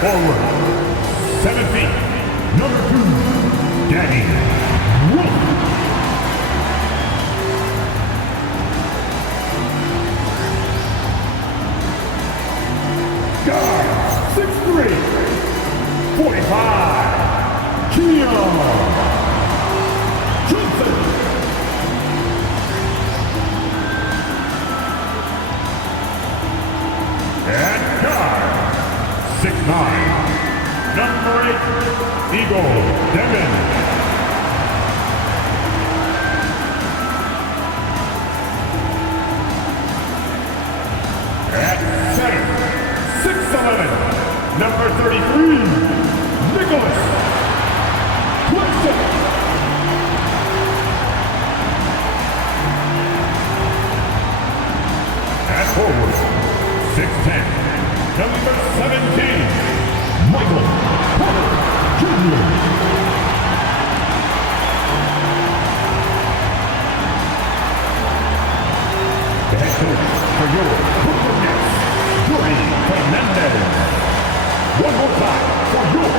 forward, 7 feet, number 2, Danny Wolf. Guard, 6'3", 45, Keon Johnson. And guard, 6'9", number 8, Eagle Devin. At center, 6'11", number 33, Nicholas Wilson. At forward, 6'10", number 17, Michael Porter Jr. The head coach for your Brooklyn Nets, Jordy Fernandez. One more time for your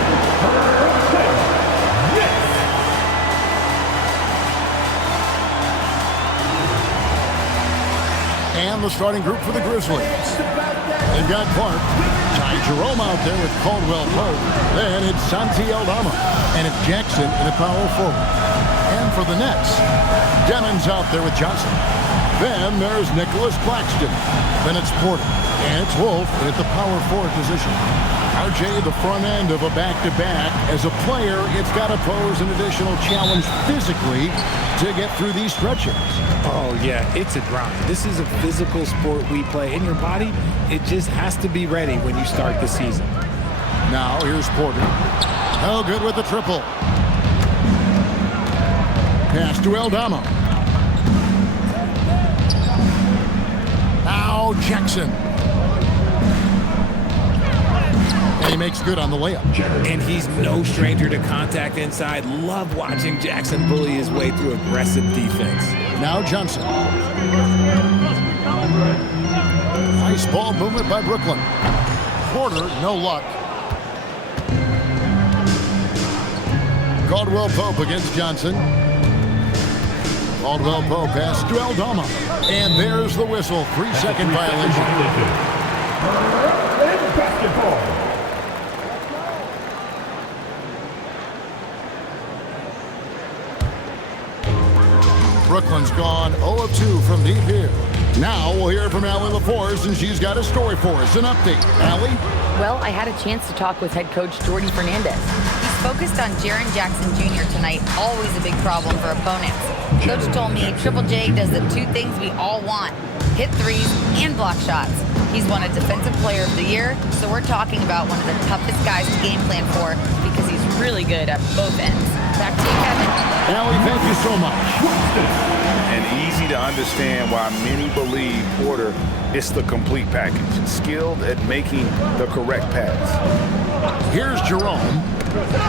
Brooklyn Nets. And the starting group for the Grizzlies. They've got Clark, Ty Jerome out there with Caldwell Pope. Then it's Santi Aldama. And it's Jackson in the power forward. And for the Nets, Demon's out there with Johnson. Then there's Nicholas Claxton. Then it's Porter. And it's Wolf at the power forward position. RJ, the front end of a back-to-back. As a player, it's got to pose an additional challenge physically to get through these stretches. Oh, yeah, it's a grind. This is a physical sport we play. And your body, it just has to be ready when you start the season. Now, here's Porter. Oh, good with the triple. Pass to Aldama. Now, Jackson. And he makes good on the layup. And he's no stranger to contact inside. Love watching Jackson bully his way through aggressive defense. Now Johnson. Nice ball movement by Brooklyn. Porter, no luck. Caldwell Pope against Johnson. Caldwell Pope pass to Aldama. And there's the whistle. 3-second violation. And basketball. Brooklyn's gone 0 of 2 from deep here. Now we'll hear from Allie LaForce, and she's got a story for us. An update. Allie? Well, I had a chance to talk with head coach Jordy Fernandez. He's focused on Jaren Jackson Jr. tonight, always a big problem for opponents. Coach told me Triple J does the two things we all want, hit threes and block shots. He's won a Defensive Player of the Year, so we're talking about one of the toughest guys to game plan for because he's really good at both ends. Back to you, Kevin. Allie, thank you so much. And easy to understand why many believe Porter is the complete package. Skilled at making the correct pass. Here's Jerome.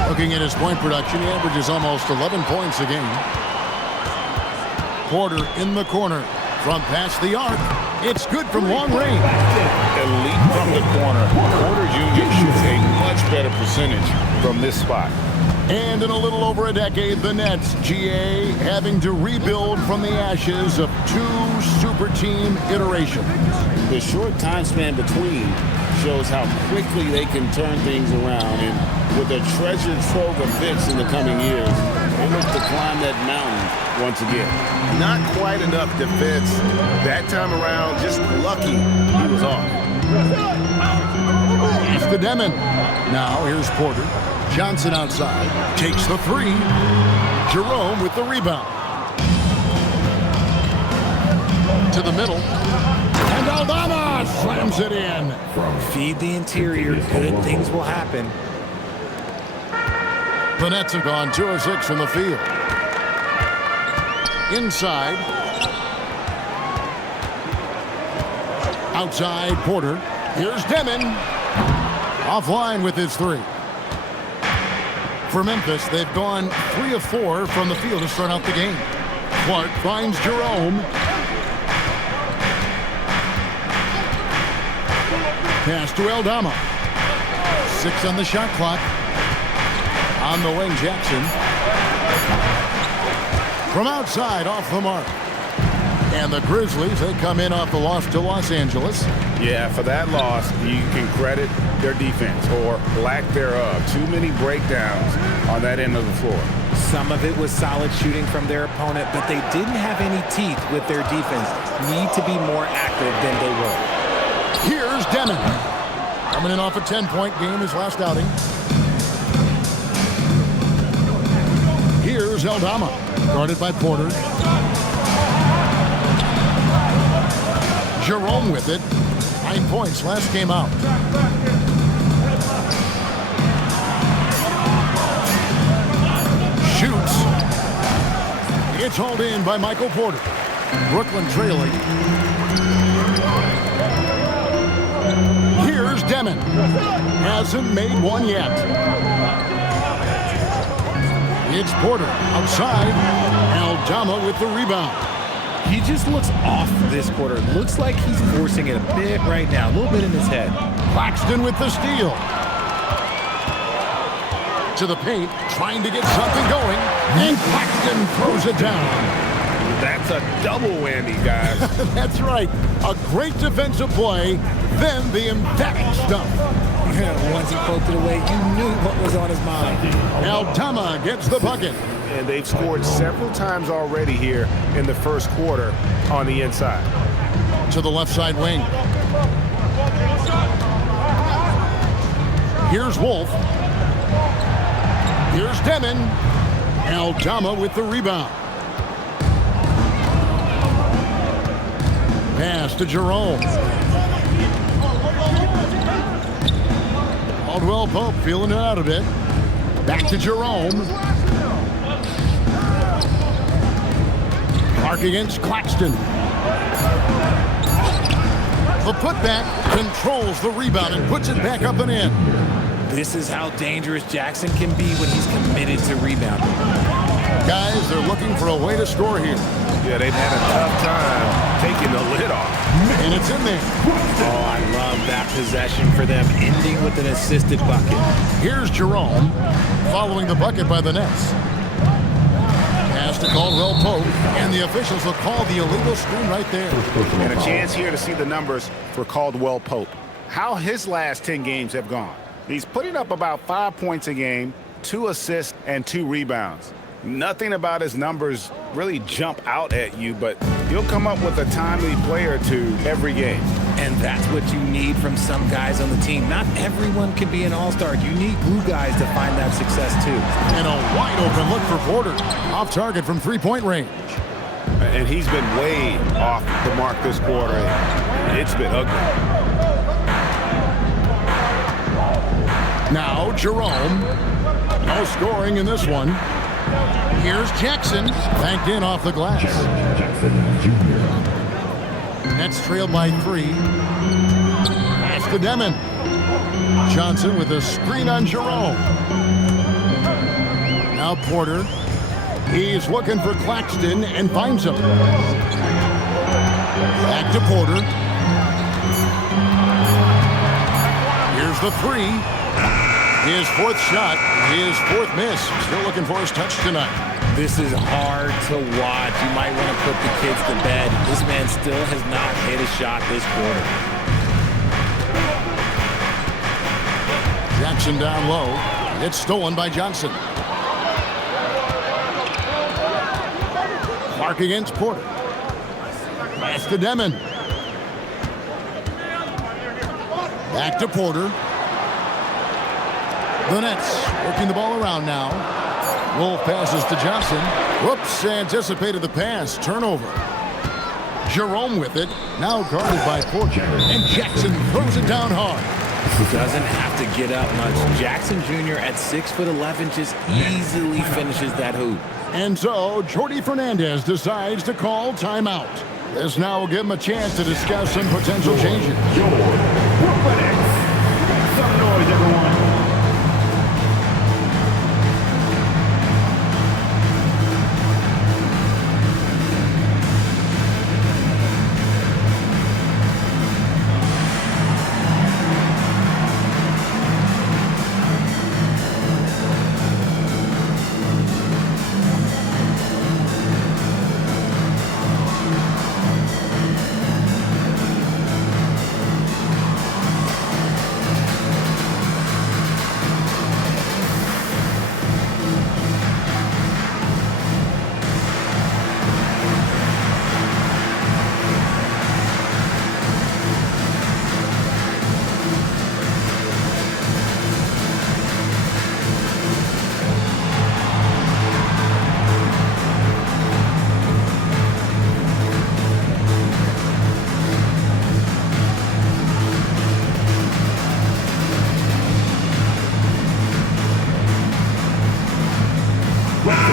Looking at his point production, he averages almost 11 points a game. Porter in the corner. From past the arc. It's good from long range. Elite from the corner. Porter Jr. shoots a much better percentage from this spot. And in a little over a decade, the Nets, GA, having to rebuild from the ashes of 2 super team iterations. The short time span between shows how quickly they can turn things around. And with a treasure trove of picks in the coming years, they look to climb that mountain once again. Not quite enough defense that time around. Just lucky he was off. It's the Demon. Now here's Porter. Johnson outside. Takes the 3. Jerome with the rebound. To the middle. And Aldama slams it in. Feed the interior. Good things will happen. The Nets have gone 2 of 6 from the field. Inside. Outside Porter. Here's Demon. Offline with his 3. For Memphis, they've gone 3 of 4 from the field to start out the game. Clark finds Jerome. Pass to Aldama. 6 on the shot clock. On the wing, Jackson. From outside, off the mark. And the Grizzlies, they come in off the loss to Los Angeles. Yeah, for that loss, you can credit their defense or lack thereof. Too many breakdowns on that end of the floor. Some of it was solid shooting from their opponent, but they didn't have any teeth with their defense. Need to be more active than they were. Here's Demon. Coming in off a 10-point game his last outing. Here's Aldama, guarded by Porter. Jerome with it. 9 points last game out. Shoots. It's hauled in by Michael Porter. Brooklyn trailing. Here's Demon. Hasn't made one yet. It's Porter outside. Aldama with the rebound. He just looks off this quarter. Looks like he's forcing it a bit right now. A little bit in his head. Claxton with the steal. To the paint, trying to get something going. And Claxton throws it down. That's a double whammy, guys. That's right. A great defensive play, then the emphatic stuff. Once he poked it away, you knew what was on his mind. Aldama gets the bucket. And they've scored several times already here in the first quarter on the inside. To the left side wing. Here's Wolf. Here's Demon. Aldama with the rebound. Pass to Jerome. Caldwell Pope feeling it out a bit. Back to Jerome. Clark against Claxton. The putback controls the rebound and puts it back up and in. This is how dangerous Jackson can be when he's committed to rebounding. Guys, they're looking for a way to score here. Yeah, they've had a tough time taking the lid off. And it's in there. Oh, I love that possession for them, ending with an assisted bucket. Here's Jerome, following the bucket by the Nets. Pass to Caldwell Pope, and the officials will call the illegal screen right there. And a chance here to see the numbers for Caldwell Pope. How his last 10 games have gone. He's putting up about 5 points a game, 2 assists, and 2 rebounds. Nothing about his numbers really jump out at you, but he'll come up with a timely play or two every game. And that's what you need from some guys on the team. Not everyone can be an all-star. You need glue guys to find that success too. And a wide open look for Porter. Off target from 3-point range. And he's been way off the mark this quarter. It's been ugly. Now Jerome. No scoring in this one. Here's Jackson. Banked in off the glass. Jackson Jr. Nets trailed by 3. Pass to Demon. Johnson with a screen on Jerome. Now Porter. He's looking for Claxton and finds him. Back to Porter. Here's the 3. His 4th shot, his 4th miss. Still looking for his touch tonight. This is hard to watch. You might want to put the kids to bed. This man still has not hit a shot this quarter. Jackson down low. It's stolen by Johnson. Clark against Porter. Pass to Demon. Back to Porter. The Nets working the ball around now. Wolf passes to Johnson. Whoops, anticipated the pass. Turnover. Jerome with it. Now guarded by Porter. And Jackson throws it down hard. Doesn't have to get up much. Jackson Jr. at 6'11" just easily finishes that hoop. And so, Jordi Fernandez decides to call timeout. This now will give him a chance to discuss some potential changes. Your Brooklyn Nets. Make some noise, everyone.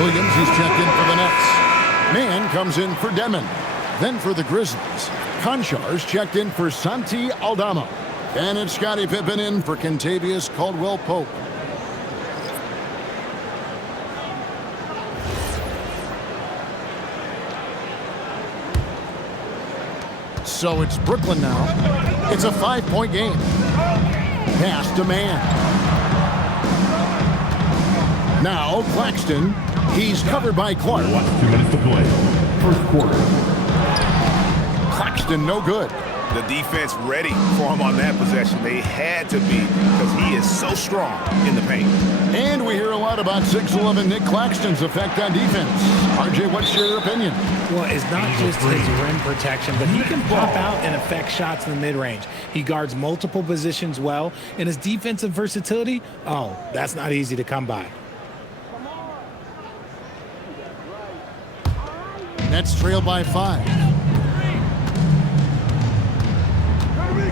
Williams, he's checked in for the Nets. Mann comes in for Demon. Then for the Grizzlies, Konchar's checked in for Santi Aldama. And it's Scottie Pippen in for Kentavious Caldwell-Pope. So it's Brooklyn now. It's a 5-point game. Pass to Mann. Now Claxton. He's covered by Clark. Last 2 minutes to play. First quarter. Claxton no good. The defense ready for him on that possession. They had to be because he is so strong in the paint. And we hear a lot about 6'11" Nick Claxton's effect on defense. RJ, what's your opinion? Well, it's not just his rim protection, but he can pop out and affect shots in the mid-range. He guards multiple positions well, and his defensive versatility, oh, that's not easy to come by. Nets trail by 5.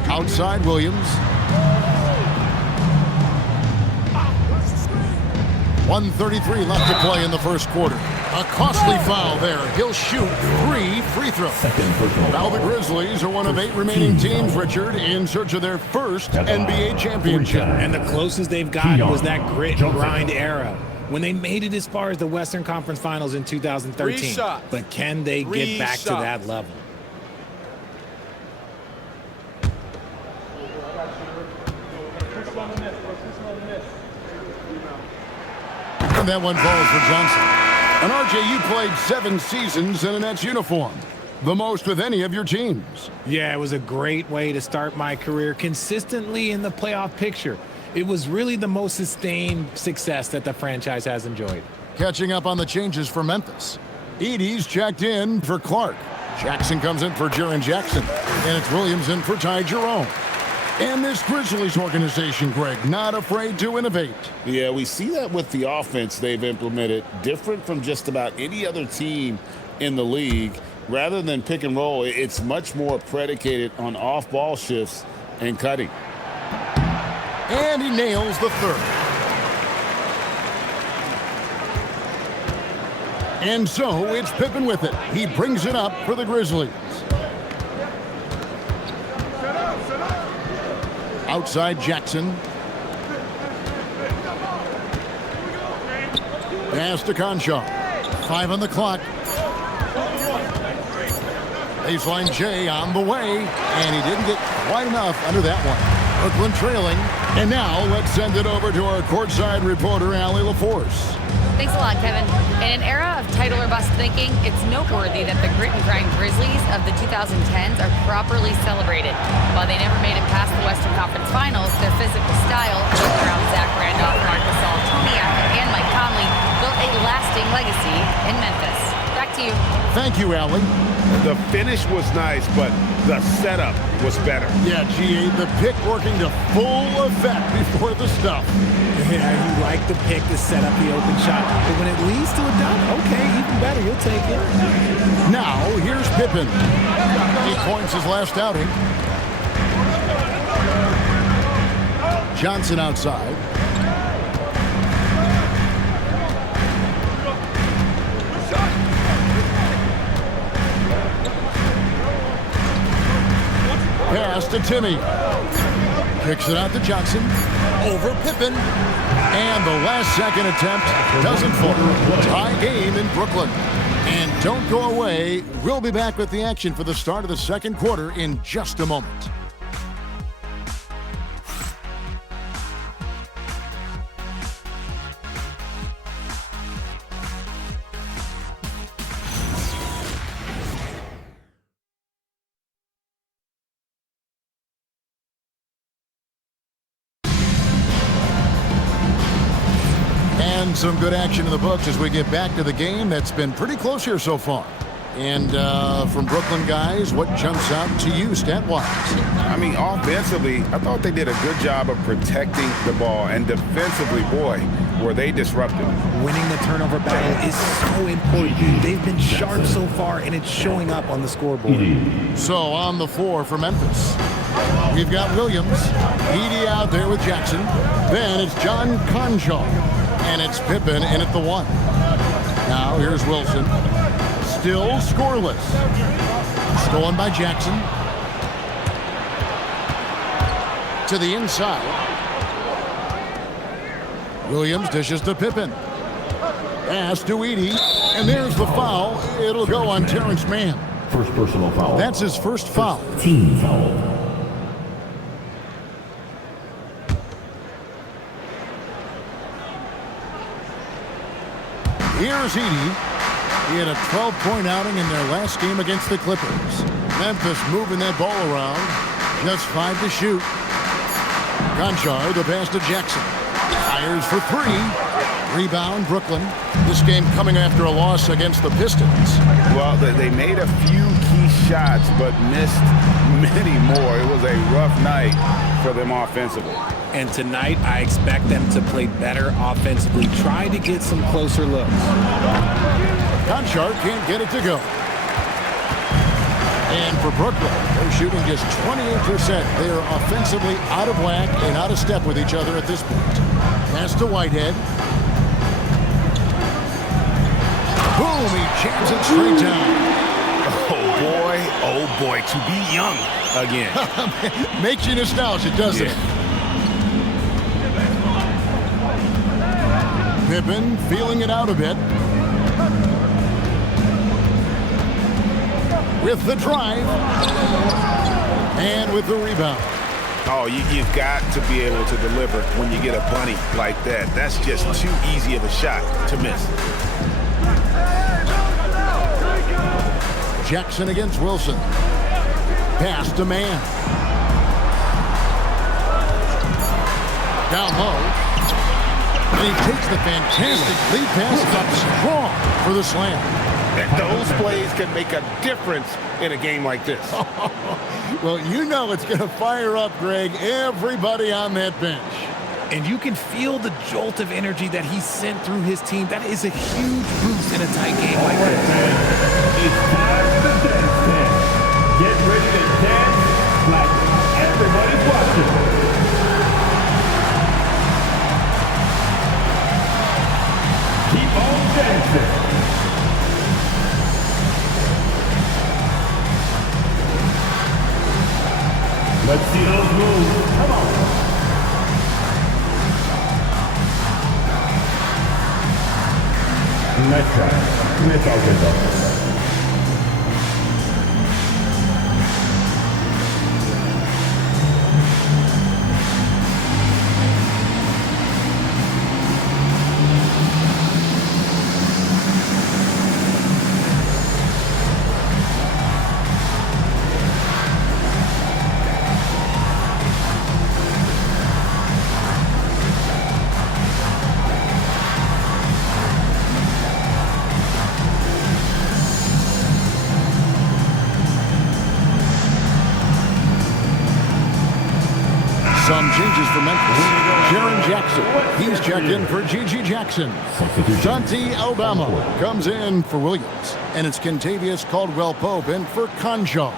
Outside Williams. 1:33 left to play in the first quarter. A costly foul there. He'll shoot 3 free throws. Now the Grizzlies are one of 8 remaining teams, Richard, in search of their first NBA championship. And the closest they've gotten was that grit and grind era, when they made it as far as the Western Conference Finals in 2013. But can they get back to that level? And that one falls for Johnson. And RJ, you played 7 seasons in a Nets uniform. The most with any of your teams. Yeah, it was a great way to start my career consistently in the playoff picture. It was really the most sustained success that the franchise has enjoyed. Catching up on the changes for Memphis. Edey's checked in for Clark. Jackson comes in for Jaren Jackson. And it's Williams in for Ty Jerome. And this Grizzlies organization, Greg, not afraid to innovate. Yeah, we see that with the offense they've implemented, different from just about any other team in the league. Rather than pick and roll, it's much more predicated on off-ball shifts and cutting. And he nails the third. And so it's Pippen with it. He brings it up for the Grizzlies. Outside Jackson. Pass to Conchar. 5 on the clock. Baseline J on the way. And he didn't get quite enough under that one. Brooklyn trailing. And now let's send it over to our courtside reporter, Allie LaForce. Thanks a lot, Kevin. In an era of title or bust thinking, it's noteworthy that the grit and grind Grizzlies of the 2010s are properly celebrated. While they never made it past the Western Conference Finals, their physical style, built around Zach Randolph, Marc Gasol, Tony Allen, and Mike Conley, built a lasting legacy in Memphis. Back to you. Thank you, Allie. The finish was nice, but the setup was better. Yeah, GA, the pick working to full effect before the stuff. Yeah, you like the pick to set up the open shot, but when it leads to a dunk, okay, even better, you'll take it. Now, here's Pippen. 8 points his last outing. Johnson outside. Pass to Timmy. Kicks it out to Johnson. Over Pippen. And the last second attempt doesn't fall. Tie game in Brooklyn. And don't go away. We'll be back with the action for the start of the second quarter in just a moment. Some good action in the books as we get back to the game that's been pretty close here so far. And from Brooklyn guys, what jumps out to you stat-wise? I mean, offensively, I thought they did a good job of protecting the ball. And defensively, boy, were they disruptive. Winning the turnover battle is so important. They've been sharp so far, and it's showing up on the scoreboard. So on the floor for Memphis, we've got Williams. Edey out there with Jackson. Then it's John Conchar. And it's Pippen in at the 1. Now here's Wilson. Still scoreless. Stolen by Jackson. To the inside. Williams dishes to Pippen. Pass to Edey. And there's the foul. It'll go on Terrence Mann. First personal foul. That's his first foul. Team foul. Here's Edey. He had a 12-point outing in their last game against the Clippers. Memphis moving that ball around. Just 5 to shoot. Conchar, the pass to Jackson. Fires for 3. Rebound, Brooklyn. This game coming after a loss against the Pistons. Well, they made a few key shots, but missed many more. It was a rough night for them offensively. And tonight, I expect them to play better offensively. Try to get some closer looks. Conchar can't get it to go. And for Brooklyn, they're shooting just 28%. They are offensively out of whack and out of step with each other at this point. Pass to Whitehead. Boom, he jams it straight down. Oh boy, to be young again. Makes you nostalgic, doesn't it? Pippen feeling it out a bit. With the drive. And with the rebound. Oh, you've got to be able to deliver when you get a bunny like that. That's just too easy of a shot to miss. Jackson against Wilson. Pass to Mann. Down low. And he takes the fantastic lead pass up strong for the slam. Those plays can make a difference in a game like this. Well, you know it's going to fire up, Greg, everybody on that bench. And you can feel the jolt of energy that he sent through his team. That is a huge boost in a tight game like this. It's time for the dance dance. Get ready to dance like everybody's watching. Keep on dancing. Let's see those moves. Come on. Nice try. It's all good though. Some changes for Memphis. Jaren Jackson, he's checked in for Gigi Jackson. Santi Aldama comes in for Williams. And it's Kentavious Caldwell-Pope in for Conchar.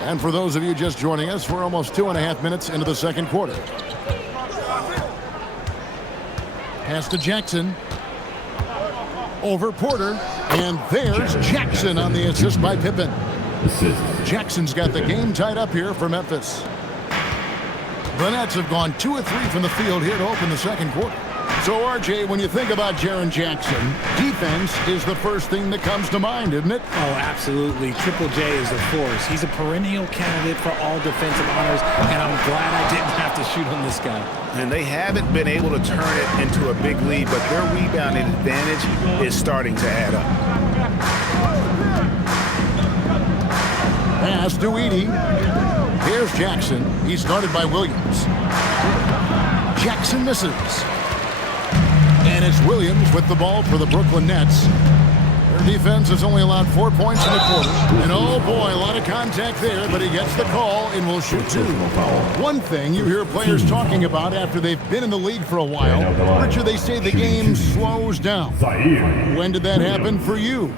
And for those of you just joining us, we're almost 2.5 minutes into the second quarter. Pass to Jackson. Over Porter, and there's Jackson on the assist by Pippen. Jackson's got the game tied up here for Memphis. The Nets have gone 2 of 3 from the field here to open the second quarter. So, RJ, when you think about Jaren Jackson, defense is the first thing that comes to mind, isn't it? Oh, absolutely. Triple J is a force. He's a perennial candidate for all defensive honors, and I'm glad I didn't have to shoot on this guy. And they haven't been able to turn it into a big lead, but their rebounding advantage is starting to add up. Pass to Edey. Here's Jackson. He's started by Williams. Jackson misses. And it's Williams with the ball for the Brooklyn Nets. Their defense has only allowed 4 points in the quarter. And oh boy, a lot of contact there, but he gets the call and will shoot 2. One thing you hear players talking about after they've been in the league for a while, Richard, they say the game slows down. When did that happen for you?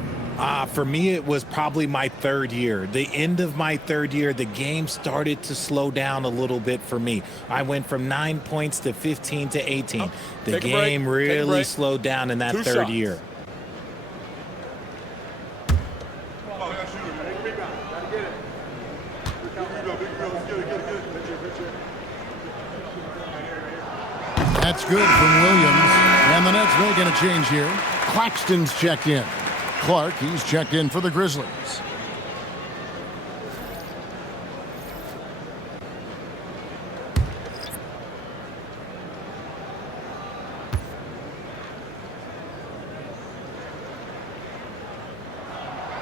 For me, it was probably my third year. The end of my third year, the game started to slow down a little bit for me. I went from 9 points to 15 to 18. The game really slowed down in that third year. That's good from Williams. And the Nets making a change here. Claxton's checked in. Clark, he's checked in for the Grizzlies.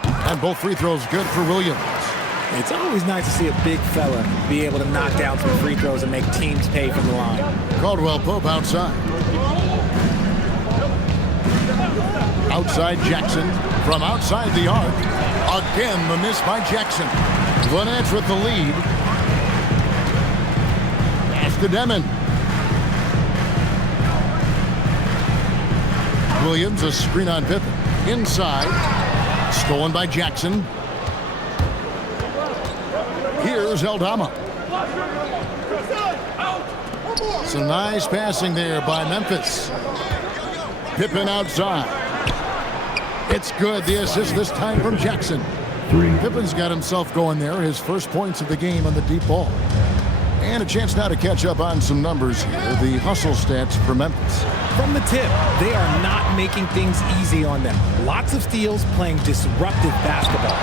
And both free throws good for Williams. It's always nice to see a big fella be able to knock down some free throws and make teams pay from the line. Caldwell Pope outside. Outside Jackson. From outside the arc. Again, the miss by Jackson. The Nets with the lead. Pass to Demon. Williams, a screen on Pippen. Inside. Stolen by Jackson. Here's Aldama. Some nice passing there by Memphis. Pippen outside. It's good. The assist this time from Jackson. Pippen's got himself going there. His first points of the game on the deep ball. And a chance now to catch up on some numbers here. The hustle stats for Memphis. From the tip, they are not making things easy on them. Lots of steals, playing disruptive basketball.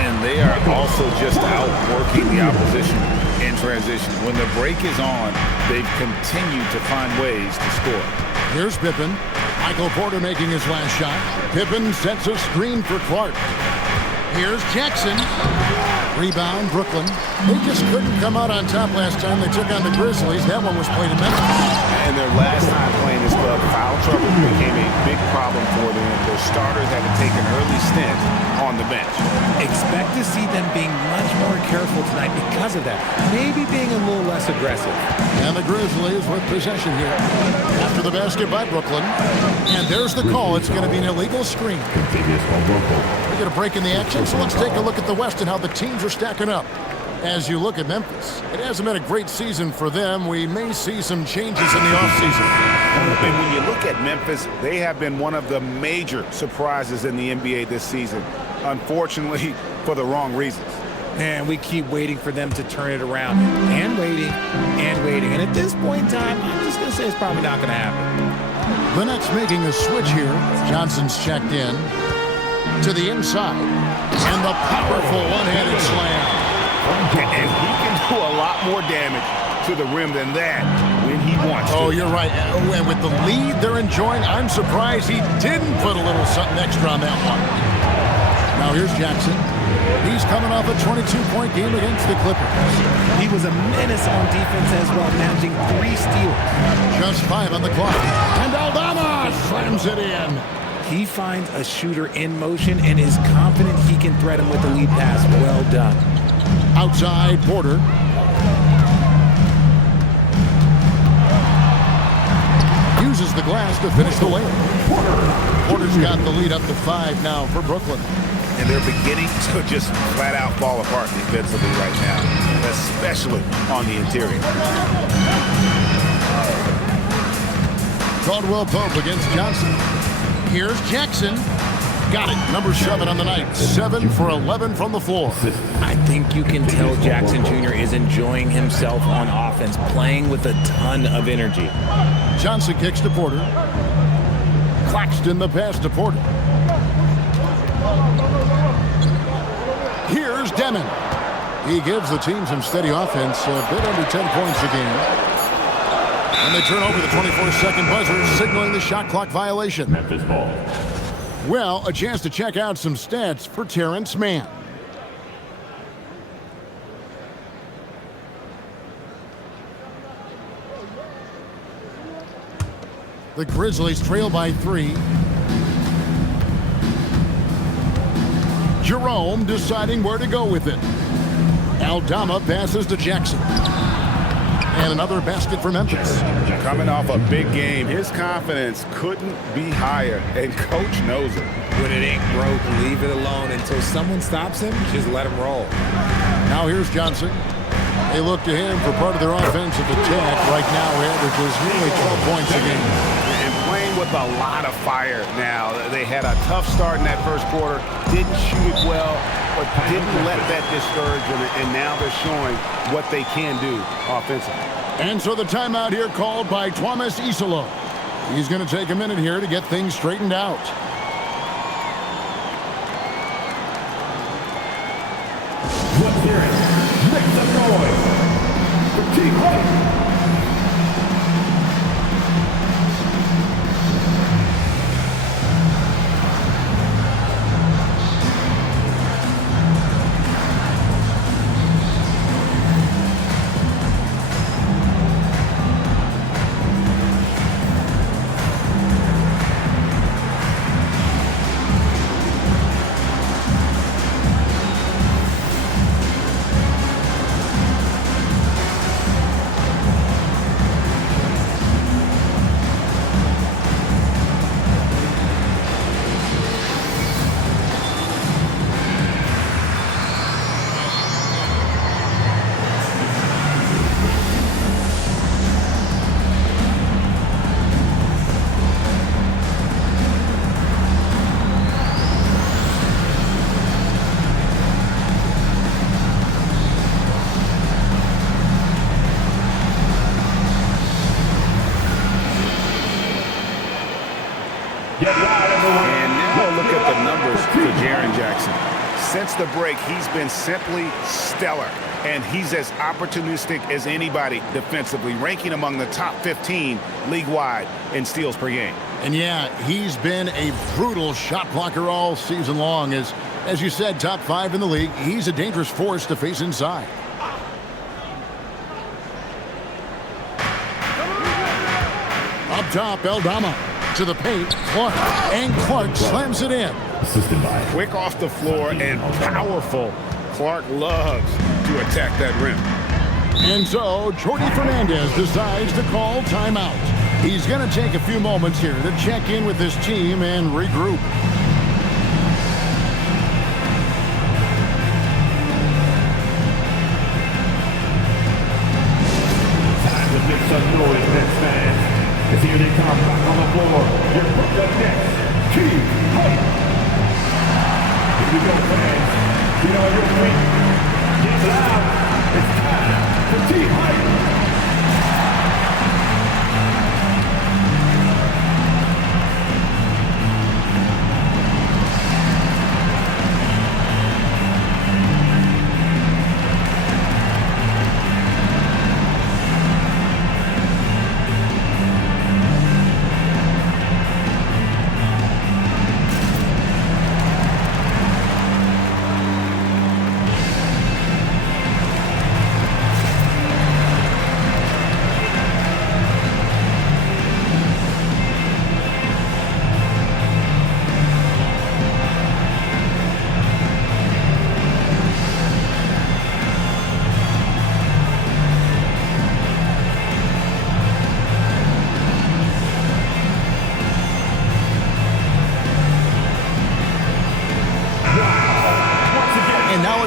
And they are also just outworking the opposition in transition. When the break is on, they've continued to find ways to score. Here's Pippen. Michael Porter making his last shot. Pippen sets a screen for Clark. Here's Jackson. Rebound, Brooklyn. They just couldn't come out on top last time they took on the Grizzlies. That one was played in Memphis. And their last time playing this club, foul trouble became a big problem for them. Their starters had to take an early stint on the bench. Expect to see them being much more careful tonight because of that. Maybe being a little less aggressive. And the Grizzlies with possession here. After the basket by Brooklyn. And there's the call. It's going to be an illegal screen. We get a break in the action, so let's take a look at the West and how the teams are stacking up. As you look at Memphis, it hasn't been a great season for them. We may see some changes in the offseason. And when you look at Memphis, they have been one of the major surprises in the NBA this season. Unfortunately, for the wrong reasons. And we keep waiting for them to turn it around. And waiting, and waiting. And at this point in time, I'm just going to say it's probably not going to happen. The Nets making a switch here. Johnson's checked in. To the inside. And the powerful one-handed slam. And he can do a lot more damage to the rim than that when he wants to. Oh, you're right. And with the lead they're enjoying, I'm surprised he didn't put a little something extra on that one. Now here's Jackson. He's coming off a 22-point game against the Clippers. He was a menace on defense as well, managing 3 steals. Just 5 on the clock. And Aldama slams it in. He finds a shooter in motion and is confident he can thread him with the lead pass. Well done. Outside, Porter. Uses the glass to finish the layup. Porter's got the lead up to 5 now for Brooklyn. And they're beginning to just flat out fall apart defensively right now, especially on the interior. Caldwell Pope against Johnson. Here's Jackson. Got it. Number 7 on the night. 7 for 11 from the floor. I think you can tell Jackson Jr. is enjoying himself on offense, playing with a ton of energy. Johnson kicks to Porter. Claxton the pass to Porter. Here's Demon. He gives the team some steady offense, a bit under 10 points a game. And they turn over the 24-second buzzer, signaling the shot clock violation. Memphis ball. Well, a chance to check out some stats for Terrence Mann. The Grizzlies trail by 3. Jerome deciding where to go with it. Aldama passes to Jackson. And another basket for Memphis. Coming off a big game, his confidence couldn't be higher, and coach knows it. When it ain't broke, leave it alone until someone stops him. Just let him roll. Now here's Johnson. They look to him for part of their offensive attack. Right now, he averages nearly 12 points a game. And playing with a lot of fire now. They had a tough start in that first quarter, didn't shoot it well, but didn't let that discourage them, and now they're showing what they can do offensively. And so the timeout here called by Thomas Isolo. He's going to take a minute here to get things straightened out. Let's hear it. Make some noise for Team White. And now look at the numbers for Jaren Jackson. Since the break, he's been simply stellar, and he's as opportunistic as anybody defensively, ranking among the top 15 league-wide in steals per game. And yeah, he's been a brutal shot blocker all season long. As you said, top 5 in the league. He's a dangerous force to face inside. Up top, Aldama to the paint, Clark, and Clark slams it in. Quick off the floor and powerful. Clark loves to attack that rim. And so, Jordy Fernandez decides to call timeout. He's going to take a few moments here to check in with his team and regroup. Time to make some noise, Nets fans. As here they come back on the floor. Your Brooklyn Nets, Team White. Here we go, fans. Get on your feet. Get loud. It's time for Team White.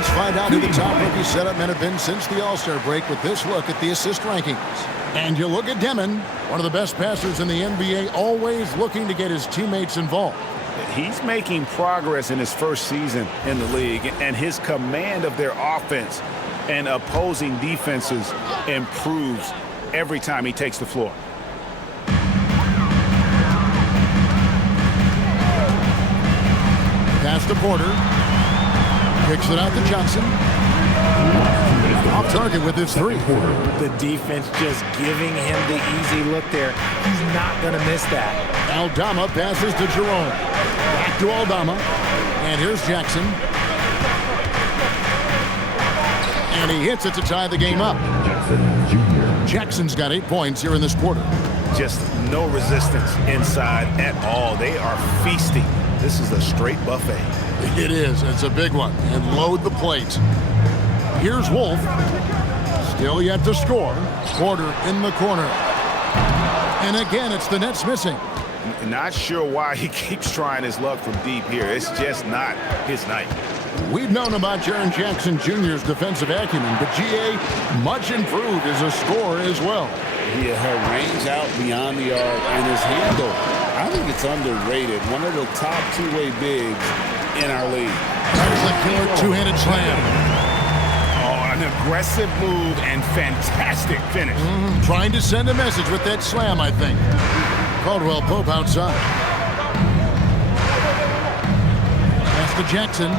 Find out who the top rookie setup men have been since the All-Star break with this look at the assist rankings. And you look at Demon, one of the best passers in the NBA, always looking to get his teammates involved. He's making progress in his first season in the league, and his command of their offense and opposing defenses improves every time he takes the floor. Pass to Porter. Kicks it out to Johnson. Off target with his three. The defense just giving him the easy look there. He's not going to miss that. Aldama passes to Jerome. Back to Aldama. And here's Jackson. And he hits it to tie the game up. Jackson's got 8 points here in this quarter. Just no resistance inside at all. They are feasting. This is a straight buffet. It is. It's a big one. And load the plate. Here's Wolf. Still yet to score. Porter in the corner. And again, it's the Nets missing. Not sure why he keeps trying his luck from deep here. It's just not his night. We've known about Jaren Jackson Jr.'s defensive acumen, but G.A. much improved as a scorer as well. Her range out beyond the arc and his handle, I think it's underrated. One of the top two-way bigs in our league. There's a killer two-handed slam. Oh, an aggressive move and fantastic finish. Trying to send a message with that slam, I think. Caldwell Pope outside. Pass to Jackson.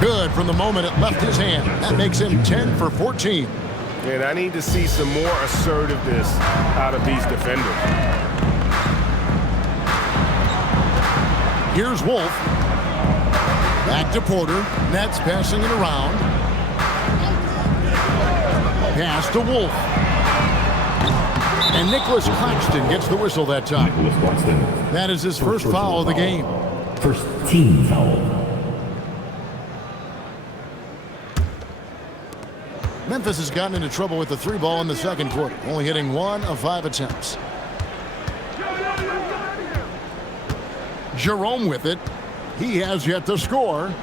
Good from the moment it left his hand. That makes him 10 for 14. And I need to see some more assertiveness out of these defenders. Here's Wolf. Back to Porter. Nets passing it around. Pass to Wolf. And Nicholas Claxton gets the whistle that time. That is his first foul of the game. First team foul. Memphis has gotten into trouble with the three ball in the second quarter, only hitting 1 of 5 attempts. Jerome with it. He has yet to score.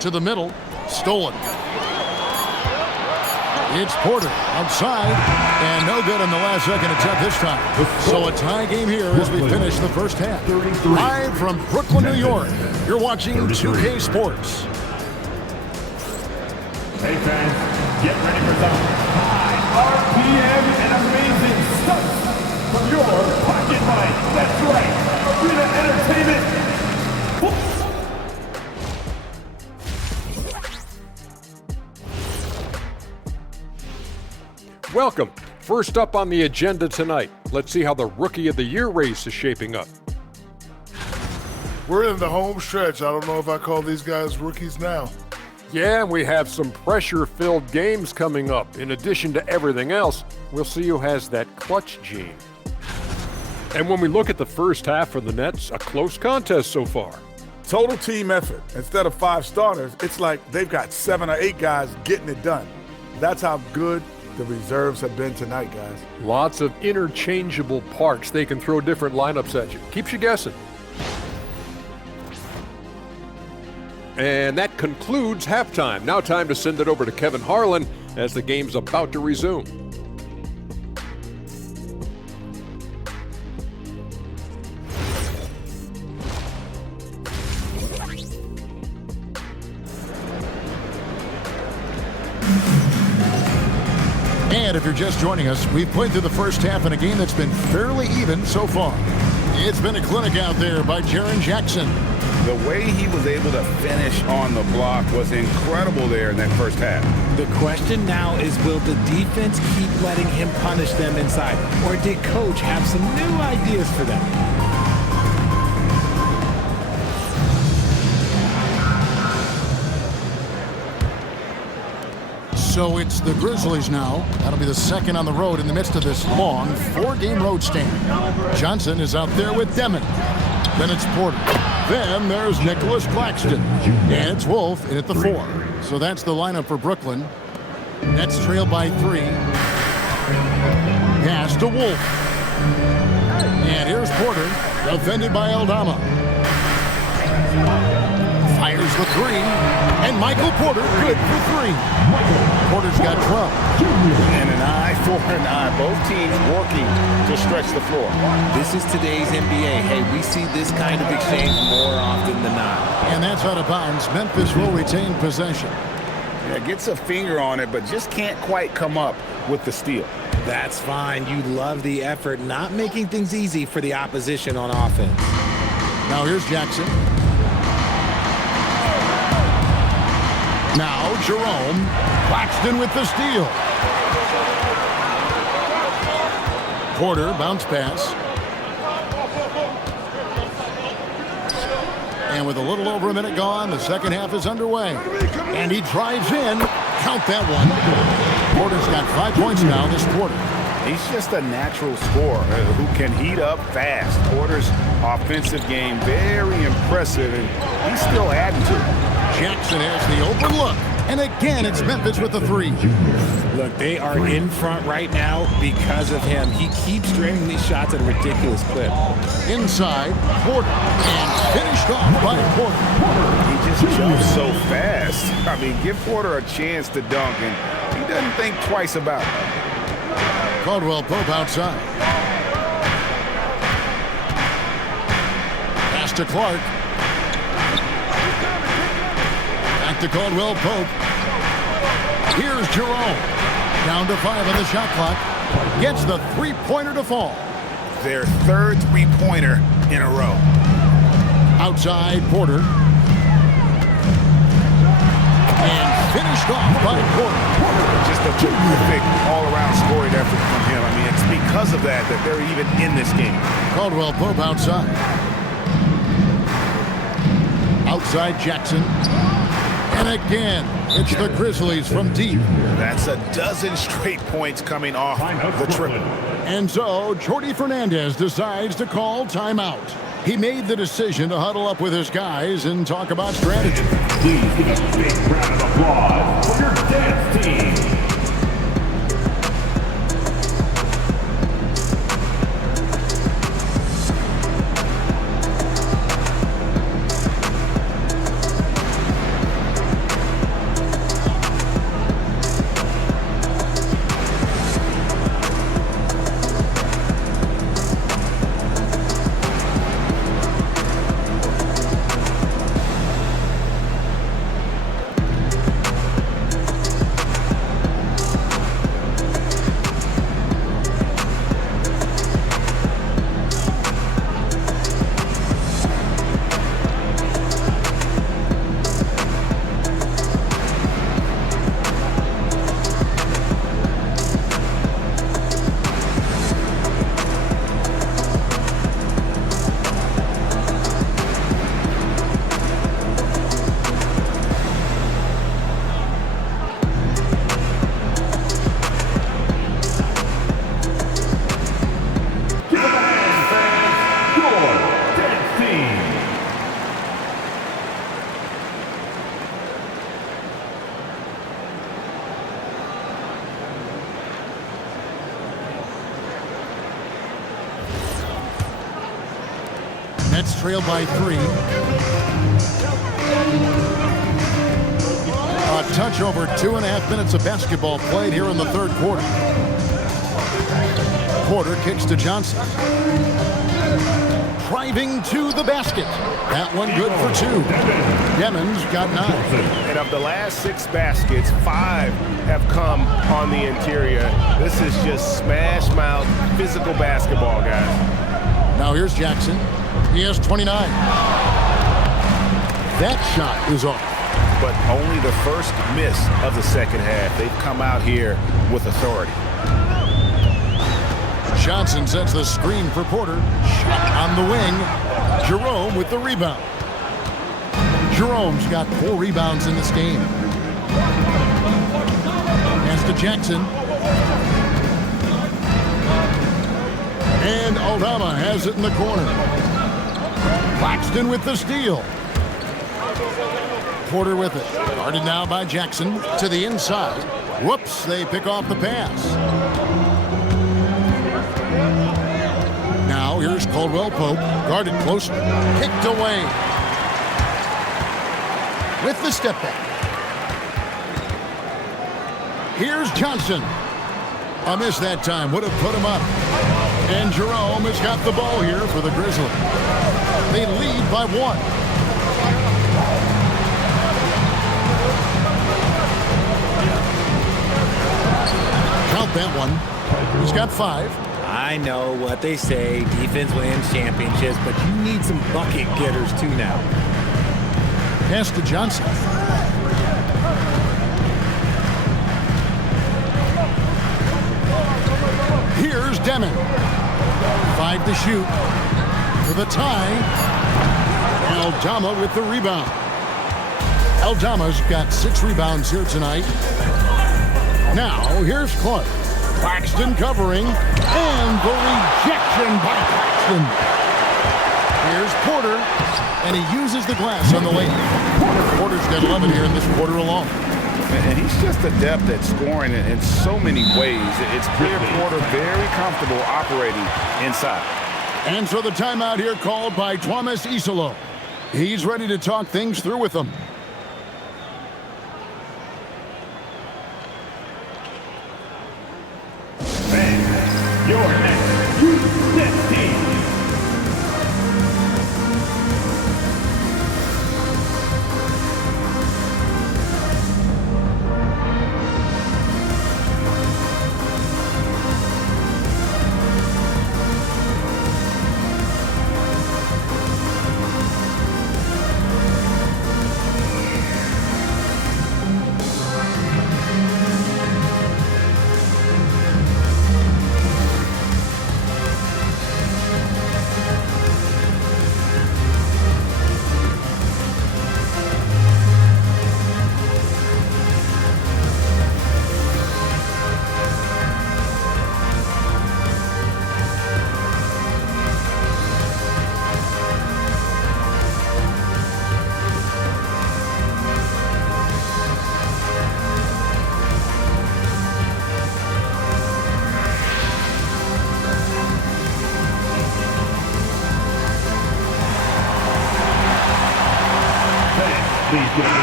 To the middle. Stolen. It's Porter outside, and no good on the last second attempt this time. So a tie game here as we finish the first half. Live from Brooklyn, New York, you're watching 2K Sports. Hey fans, get ready for some high RPM and amazing stunts from your pocket money. That's right, Arena Entertainment. Welcome. First up on the agenda tonight, let's see how the Rookie of the Year race is shaping up. We're in the home stretch. I don't know if I call these guys rookies now. Yeah, we have some pressure-filled games coming up. In addition to everything else, we'll see who has that clutch gene. And when we look at the first half for the Nets, a close contest so far. Total team effort. Instead of 5 starters, it's like they've got 7 or 8 guys getting it done. That's how good the reserves have been tonight, guys. Lots of interchangeable parts. They can throw different lineups at you. Keeps you guessing. And that concludes halftime. Now time to send it over to Kevin Harlan as the game's about to resume. And if you're just joining us, we've played through the first half in a game that's been fairly even so far. It's been a clinic out there by Jaren Jackson. The way he was able to finish on the block was incredible there in that first half. The question now is, will the defense keep letting him punish them inside? Or did Coach have some new ideas for them? So it's the Grizzlies now. That'll be the second on the road in the midst of this long 4-game road stand. Johnson is out there with Demon. Then it's Porter. Then there's Nicholas Claxton. And it's Wolf in at the 4. So that's the lineup for Brooklyn. Nets trail by 3. Pass to Wolf. And here's Porter, defended by Aldama. Fires the 3. And Michael Porter good for 3. Porter's got 12. And an eye for an eye. Both teams working to stretch the floor. This is today's NBA. Hey, we see this kind of exchange more often than not. And that's out of bounds. Memphis will retain possession. Yeah, gets a finger on it, but just can't quite come up with the steal. That's fine. You love the effort, not making things easy for the opposition on offense. Now here's Jackson. Now Jerome. Claxton with the steal. Porter, bounce pass. And with a little over a minute gone, the second half is underway. And he drives in. Count that one. Porter's got 5 points now this quarter. He's just a natural scorer who can heat up fast. Porter's offensive game, very impressive, and he's still adding to it. Jackson has the open look. And again, it's Memphis with the three. Look, they are in front right now because of him. He keeps draining these shots at a ridiculous clip. Inside, Porter, and finished off by Porter. He just jumps so fast. I mean, give Porter a chance to dunk, and he doesn't think twice about it. Caldwell Pope outside. Pass to Clark. Back to Caldwell Pope. Here's Jerome. Down to 5 on the shot clock. Gets the three-pointer to fall. Their third three-pointer in a row. Outside, Porter. And finished off by Porter. Just a terrific all-around scoring effort from him. I mean, it's because of that they're even in this game. Caldwell Pope outside. Outside Jackson. And again, it's the Grizzlies from deep. That's a dozen straight points coming off the triple. And so, Jordy Fernandez decides to call timeout. He made the decision to huddle up with his guys and talk about strategy. Please give a big round of applause for your dance team. Nets trail by 3. A touch over 2.5 minutes of basketball played here in the third quarter. Porter kicks to Johnson. Driving to the basket. That one good for 2. Demons got 9. And of the last 6 baskets, 5 have come on the interior. This is just smash mouth physical basketball, guys. Now here's Jackson. He has 29. That shot is off. But only the first miss of the second half. They've come out here with authority. Johnson sets the screen for Porter. Shot on the wing. Jerome with the rebound. Jerome's got 4 rebounds in this game. Pass to Jackson. And Aldama has it in the corner. Claxton with the steal. Porter with it. Guarded now by Jackson to the inside. Whoops, they pick off the pass. Now here's Caldwell Pope. Guarded closer. Kicked away. With the step back. Here's Johnson. A miss that time. Would have put him up. And Jerome has got the ball here for the Grizzlies. They lead by 1. Count that one. He's got 5. I know what they say, defense wins championships, but you need some bucket getters too now. Pass to Johnson. Here's Demon. 5 to shoot. For the tie. Aldama with the rebound. Aldama's got 6 rebounds here tonight. Now, here's Clark. Claxton covering, and the rejection by Claxton. Here's Porter, and he uses the glass on the lane. Porter's got 11 here in this quarter alone. And he's just adept at scoring in so many ways. It's clear Porter very comfortable operating inside. And so the timeout here called by Thomas Isolo. He's ready to talk things through with them. And your next U.S. team.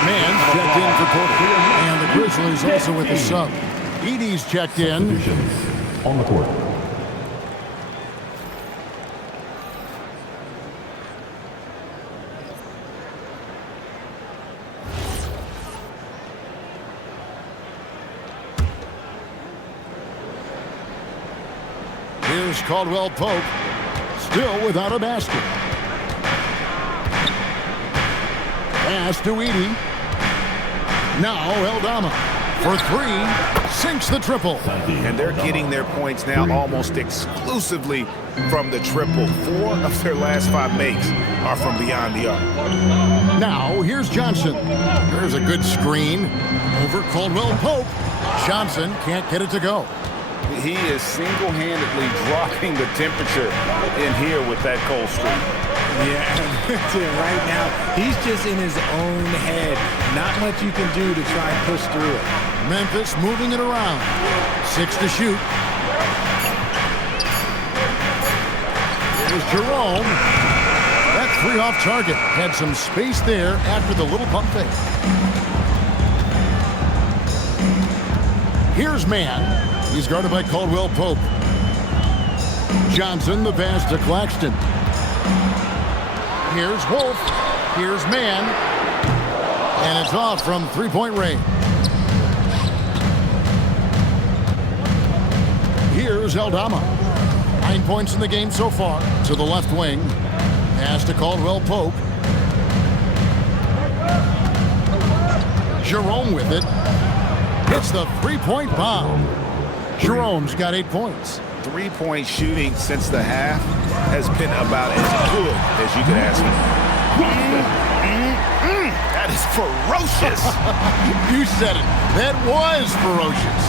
Mann's checked in for Porter. And the Grizzlies also with the sub. Edey's checked in. On the court. Here's Caldwell Pope, still without a basket. Pass to Edey. Now Eldama for three, sinks the triple. And they're getting their points now almost exclusively from the triple. 4 of their last 5 makes are from beyond the arc. Now here's Johnson. There's a good screen over Caldwell Pope. Johnson can't get it to go. He is single-handedly dropping the temperature in here with that cold streak. Yeah, right now, he's just in his own head. Not much you can do to try and push through it. Memphis moving it around. 6 to shoot. Here's Jerome. That 3 off target. Had some space there after the little pump fake. Here's Mann. He's guarded by Caldwell Pope. Johnson, the pass to Claxton. Here's Wolf. Here's Mann. And it's off from three-point range. Here's Eldama. 9 points in the game so far. To the left wing. Pass to Caldwell Pope. Jerome with it. Hits the three-point bomb. Jerome's got 8 points. 3-point shooting since the half has been about as good as you could ask for. That is ferocious. You said it. That was ferocious.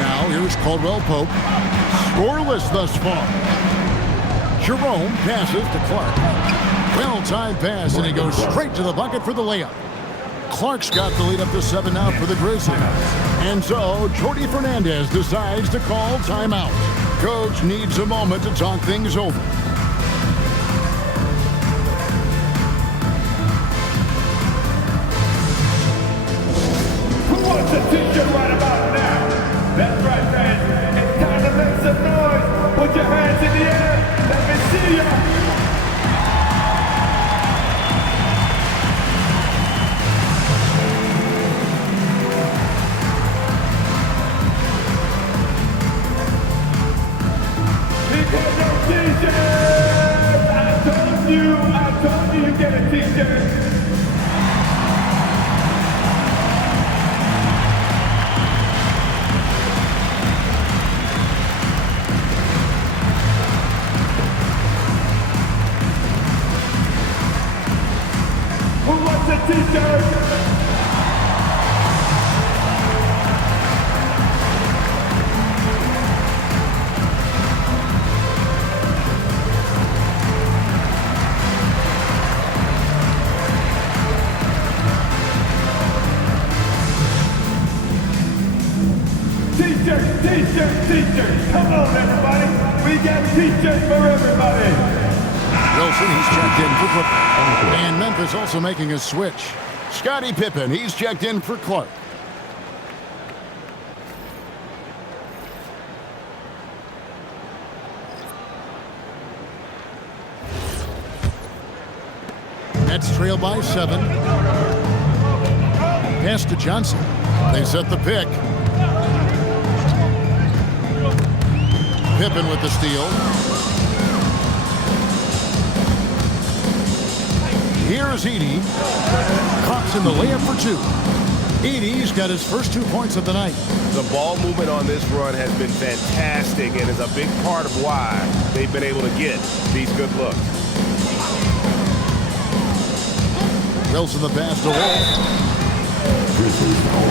Now here's Caldwell Pope. Scoreless thus far. Jerome passes to Clark. Well-timed pass, and he goes straight to the bucket for the layup. Clark's got the lead up to 7 now for the Grizzlies. And so, Jordi Fernandez decides to call timeout. Coach needs a moment to talk things over. Who wants a t-shirt right about now? That's right, fans. It's time to make some noise. Put your hands in the air. Let me see ya. I told you get a t-shirt. Who wants a t-shirt? on, everybody. We got t-shirts for everybody. Wilson, he's checked in for Brooklyn. And Memphis also making a switch. Scottie Pippen, he's checked in for Clark. Nets trail by 7. Pass to Johnson. They set the pick. Pippen with the steal. Here's Edey. Cox in the layup for 2. Edey's got his first 2 points of the night. The ball movement on this run has been fantastic and is a big part of why they've been able to get these good looks. Wilson the pass to Wolf. Grizzlies foul.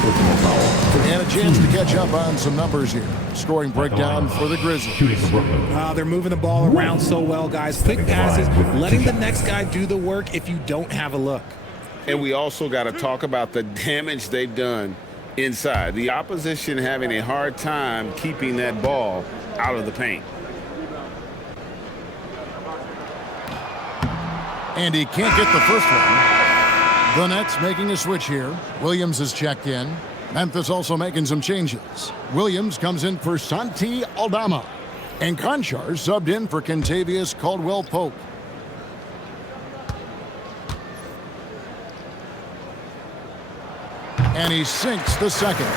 Personal foul. And a chance to catch up on some numbers here. Scoring breakdown for the Grizzlies. Shooting for Brooklyn. They're moving the ball around so well, guys. Quick passes, letting the next guy do the work if you don't have a look. And we also got to talk about the damage they've done inside. The opposition having a hard time keeping that ball out of the paint. And he can't get the first one. The Nets making a switch here. Williams is checked in. Memphis also making some changes. Williams comes in for Santi Aldama. And Conchar subbed in for Kentavious Caldwell-Pope. And he sinks the second.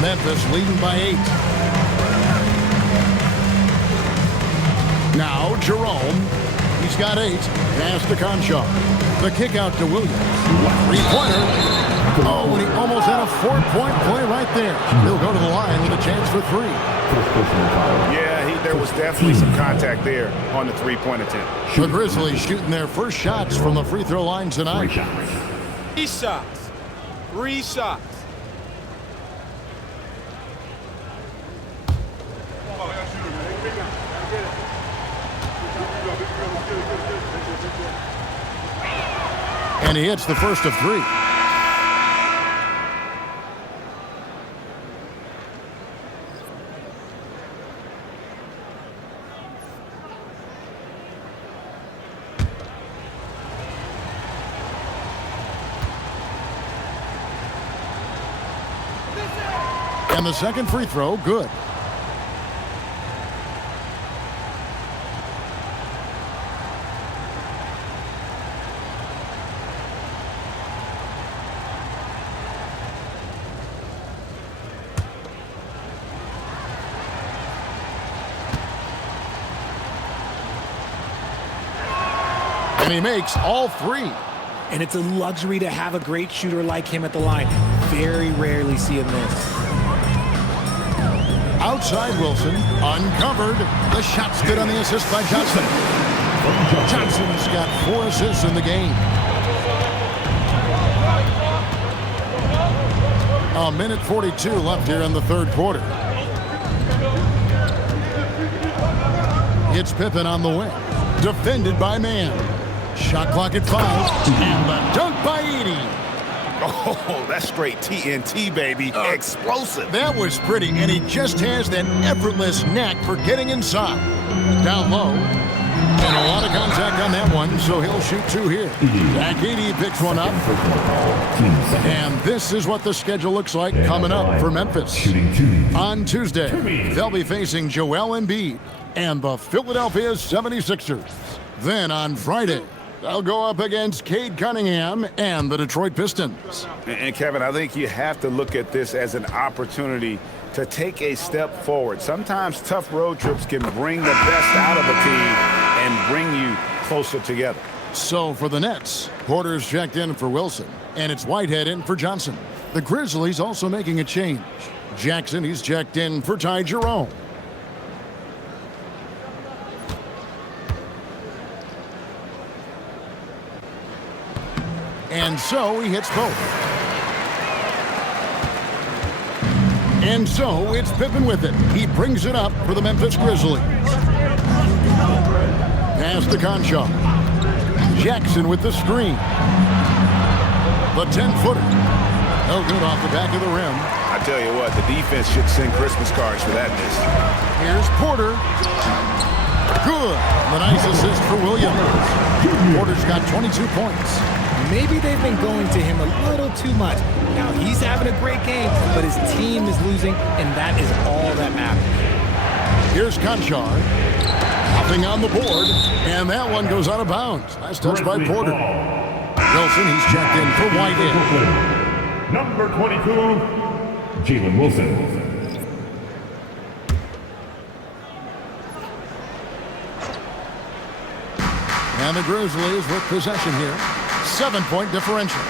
Memphis leading by 8. Now Jerome. He's got 8. Pass to Conchar. The kick out to Williams. 3-pointer. Oh, and he almost had a 4-point play right there. He'll go to the line with a chance for 3. Yeah, there was definitely some contact there on the 3-point attempt. The Grizzlies shooting their first shots from the free throw line tonight. 3 shots. 3 shots. And he hits the first of 3. And the second free throw, good. And he makes all 3. And it's a luxury to have a great shooter like him at the line. Very rarely see him miss. Outside Wilson, uncovered. The shot's good on the assist by Johnson. Johnson's got 4 assists in the game. A minute 42 left here in the third quarter. It's Pippen on the wing. Defended by Mann. Shot clock at 5. And the dunk by Edey. Oh, that's straight TNT, baby. Explosive. That was pretty, and he just has that effortless knack for getting inside. Down low. And a lot of contact on that one, so he'll shoot 2 here. Zach Edey picks one up. And this is what the schedule looks like coming up for Memphis. On Tuesday, they'll be facing Joel Embiid and the Philadelphia 76ers. Then on Friday, they'll go up against Cade Cunningham and the Detroit Pistons. And Kevin, I think you have to look at this as an opportunity to take a step forward. Sometimes tough road trips can bring the best out of a team and bring you closer together. So for the Nets, Porter's checked in for Wilson, and it's Whitehead in for Johnson. The Grizzlies also making a change. Jackson, he's checked in for Ty Jerome. And so he hits both. And so it's Pippen with it. He brings it up for the Memphis Grizzlies. Pass to Conchar. Jackson with the screen. The 10-footer. No good off the back of the rim. I tell you what, the defense should send Christmas cards for that miss. Here's Porter. Good. The nice assist for Williams. Porter's got 22 points. Maybe they've been going to him a little too much. Now, he's having a great game, but his team is losing, and that is all that matters. Here's Conchar. Hopping on the board, and that one goes out of bounds. Nice touch by Porter. Wilson, he's checked in for Whitehead. Number 22, Jalen Wilson. And the Grizzlies with possession here. 7-point differential.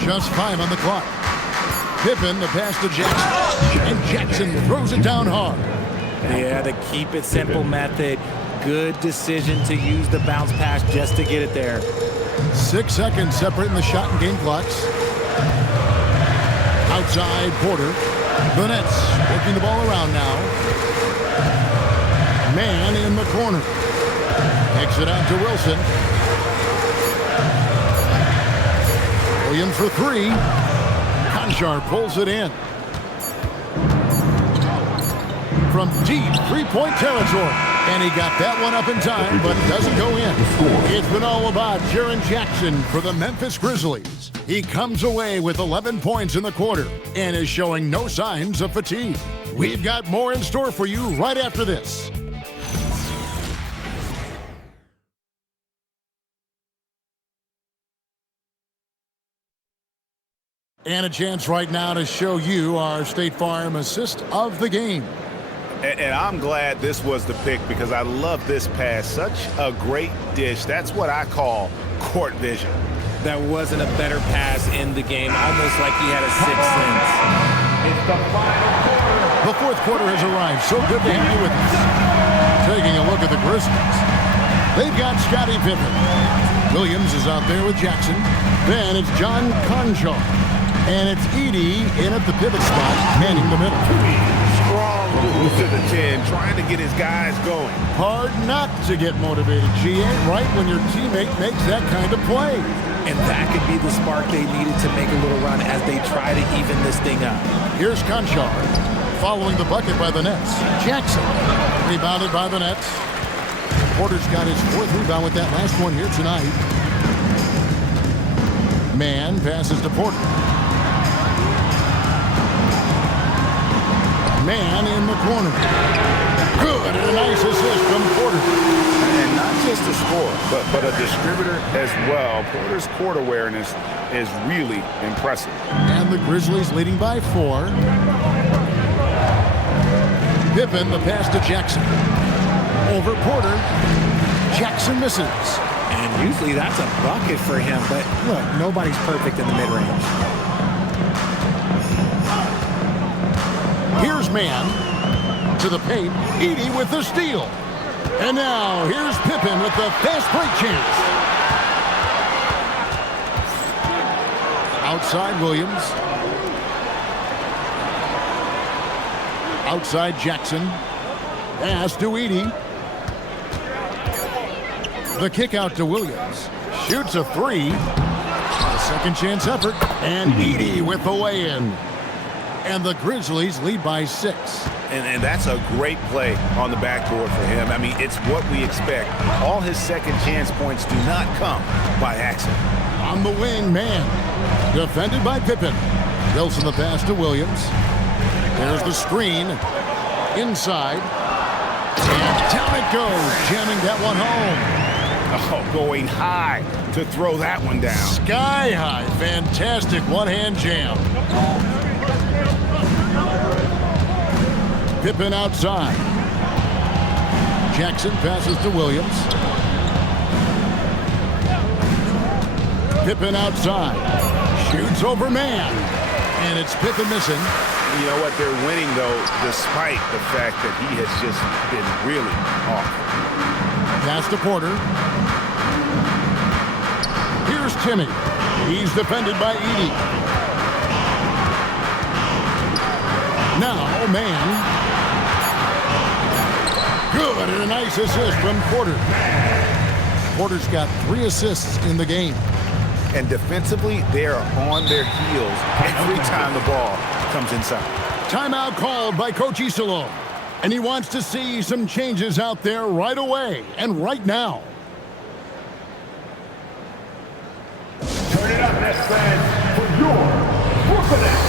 Just 5 on the clock. Pippen, the pass to Jackson. And Jackson throws it down hard. Yeah, the keep it simple method. Good decision to use the bounce pass just to get it there. 6 seconds separating the shot and game clocks. Outside Porter. The Nets working the ball around now. Man in the corner. Takes it out to Wilson. Williams for 3. Conchar pulls it in. From deep 3-point territory. And he got that one up in time, but it doesn't go in. It's been all about Jaren Jackson for the Memphis Grizzlies. He comes away with 11 points in the quarter and is showing no signs of fatigue. We've got more in store for you right after this. And a chance right now to show you our State Farm assist of the game. And I'm glad this was the pick because I love this pass. Such a great dish. That's what I call court vision. That wasn't a better pass in the game, almost like he had a sixth sense. It's the final quarter. The fourth quarter has arrived. So good to have you with us. Taking a look at the Grizzlies. They've got Scottie Pippen. Williams is out there with Jackson. Then it's John Conchar. And it's Edey in at the pivot spot, manning the middle. Strong move to the 10, trying to get his guys going. Hard not to get motivated, GA, right when your teammate makes that kind of play. And that could be the spark they needed to make a little run as they try to even this thing up. Here's Conchar, following the bucket by the Nets. Jackson, rebounded by the Nets. Porter's got his 4th rebound with that last one here tonight. Man passes to Porter. Man in the corner. Good, and a nice assist from Porter. And not just a scorer, but a distributor as well. Porter's court awareness is really impressive. And the Grizzlies leading by 4. Pippen, the pass to Jackson. Over Porter. Jackson misses. And usually that's a bucket for him, but look, nobody's perfect in the mid-range. Here's Man to the paint. Edey with the steal. And now here's Pippen with the fast break chance. Outside Williams. Outside Jackson. Pass to Edey. The kick out to Williams. Shoots a 3. A second chance effort. And Edey with the lay-in. And the Grizzlies lead by 6. And that's a great play on the backboard for him. I mean, it's what we expect. All his second chance points do not come by accident. On the wing, Man. Defended by Pippen. Wilson the pass to Williams. There's the screen. Inside. And down it goes. Jamming that one home. Oh, going high to throw that one down. Sky high. Fantastic one-hand jam. Pippen outside. Jackson passes to Williams. Pippen outside. Shoots over Man. And it's Pippen missing. You know what? They're winning, though, despite the fact that he has just been really off. Pass to Porter. Here's Timmy. He's defended by Edey. Now, Man. Good, and a nice assist from Porter. Porter's got 3 assists in the game. And defensively, they are on their heels every time the ball comes inside. Timeout called by Coach Iserlohn. And he wants to see some changes out there right away and right now. Turn it up, Nets fans, for your Brooklyn Nets.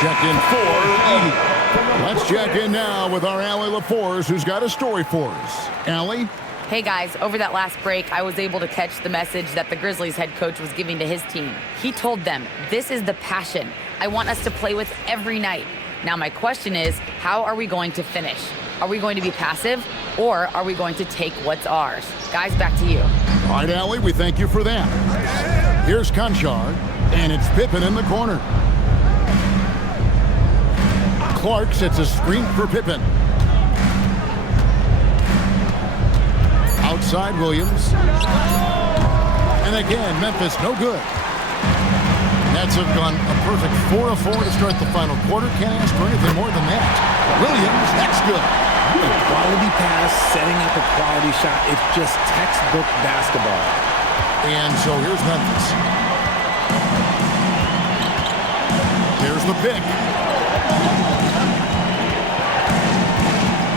Checked in for Edie. Let's check in now with our Allie LaForce, who's got a story for us. Allie? Hey guys, over that last break, I was able to catch the message that the Grizzlies head coach was giving to his team. He told them, this is the passion I want us to play with every night. Now my question is, how are we going to finish? Are we going to be passive, or are we going to take what's ours? Guys, back to you. All right, Allie, we thank you for that. Here's Conchar, and it's Pippen in the corner. Clark sets a screen for Pippen. Outside Williams. And again, Memphis no good. Nets have gone a perfect 4-4 to start the final quarter. Can't ask for anything more than that. Williams, that's good. A quality pass, setting up a quality shot. It's just textbook basketball. And so here's Memphis. Here's the pick.